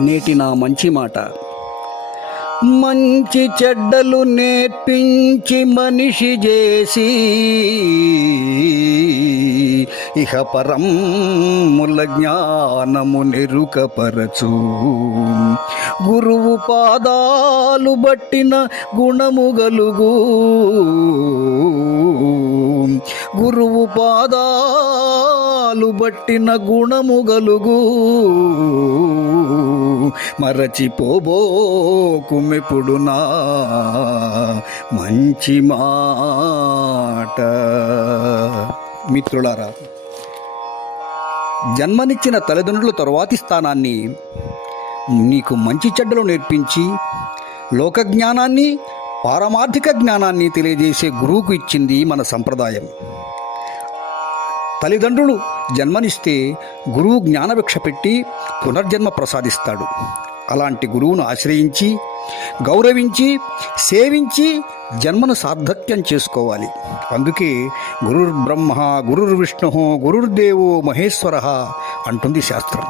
నేటి నా మంచి మాట. మంచి చెడ్డలు నేర్పించి మనిషి చేసి ఇహ పరముల జ్ఞానము నెరుకపరచు. గురువు పాదాలు బట్టిన గుణము గలుగు. గురువు పాదాలు బట్టిన గుణము గలుగు. మరచిపోబోకు మెప్పుడు నా మంచి మాట. మిత్రులారా, జన్మనిచ్చిన తల్లిదండ్రుల తరువాతి స్థానాన్ని నీకు మంచి చెడ్డలు నేర్పించి లోక జ్ఞానాన్ని, పారమార్థిక జ్ఞానాన్ని తెలియజేసే గురువుకు ఇచ్చింది మన సంప్రదాయం. తల్లిదండ్రులు జన్మనిస్తే గురువు జ్ఞానభిక్ష పెట్టి పునర్జన్మ ప్రసాదిస్తాడు. అలాంటి గురువును ఆశ్రయించి, గౌరవించి, సేవించి జన్మను సార్థక్యం చేసుకోవాలి. అందుకే గురుర్బ్రహ్మ గురుర్విష్ణు గురుర్దేవో మహేశ్వర అంటుంది శాస్త్రం.